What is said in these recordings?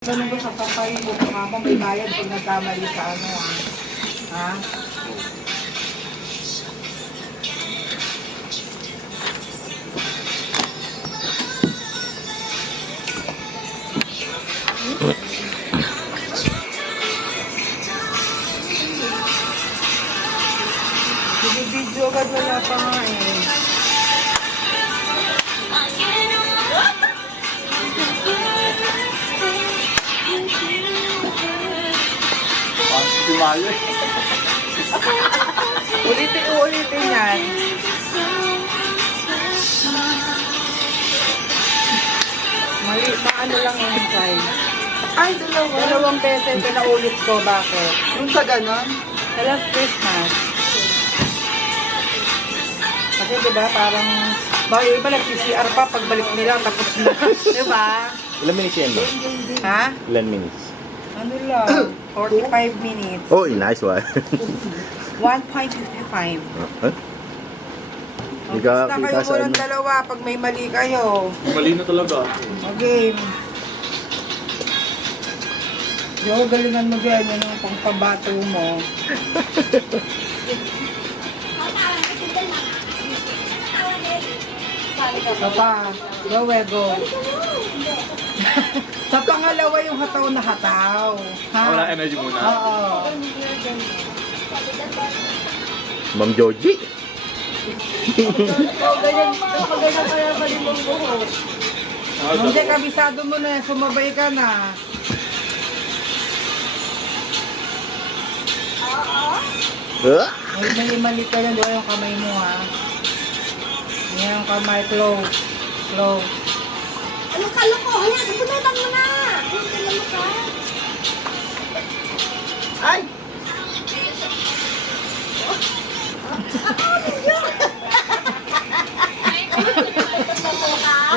Ganun ba sasampayin mo kung ako may bayad pag nagkamali sa ano ha? Video agad wala pa nga eh. Ulitin yan. Mali, paano lang yung size? Ay, dalawa. Dalawang beses pinaulit ko, bakit? Yung sa ganon? Sa last Christmas. Kasi diba parang, baka yung iba nag-CCR pa, pagbalik nila, tapos na. Diba? Ilan minutes yan ba? Ha? Ilan minutes? Ano lang? 45 minutes. Oh, nice one. 1.55. Huh? Hindi ka Basta kita kayo sa walang ano. dalawa pag may mali kayo. Mali na talaga. Game. Yo, galingan mo dyan. Yan ang pangpabato mo. Papa, go, go. Sa pangalawa yung hataw na hataw. Ha? Wala energy muna. Oo. Ma'am Georgie. Ganyan kaya ba yung buhos? Hindi, kabisado mo na. Sumabay ka na. Huh? May mali ka lang, di ba yung kamay mo ha? Yan yung kamay, close. Close. Anong kalokohan yan? Sabunutan mo na! Sabunutan mo ka! Ay!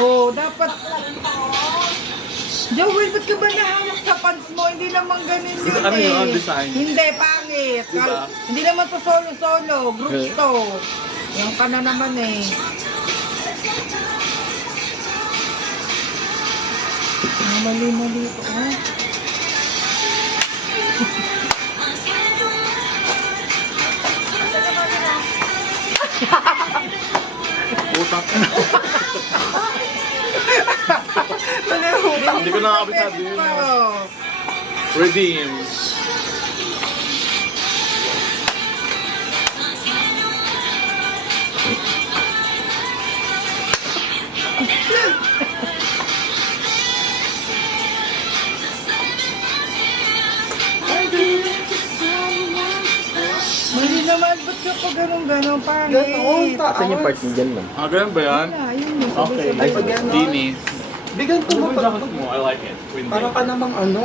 Oh, dapat... Joel, ba't ka ba nahawak sa pants mo? Hindi naman ganun yun Ano yun, ang eh. design? Hindi, pangit. Diba? Hindi naman to solo-solo. Group to. Yung ka na naman eh. Mali-mali ko. Oh. Utak. Hindi ko nakakabisado yun, Redeem. Mali naman, ba't ka pa ganun-ganun? Pangit. Ganon, Asan yung part niya dyan, ma'am? Ah, ganun ba yan? Wala, yun eh. Okay. Sabay-sabay. Pag ganon. Dinis. Bigyan ko Ano mo ba yung jacket mo? I like it. Windy. Para ka namang ano.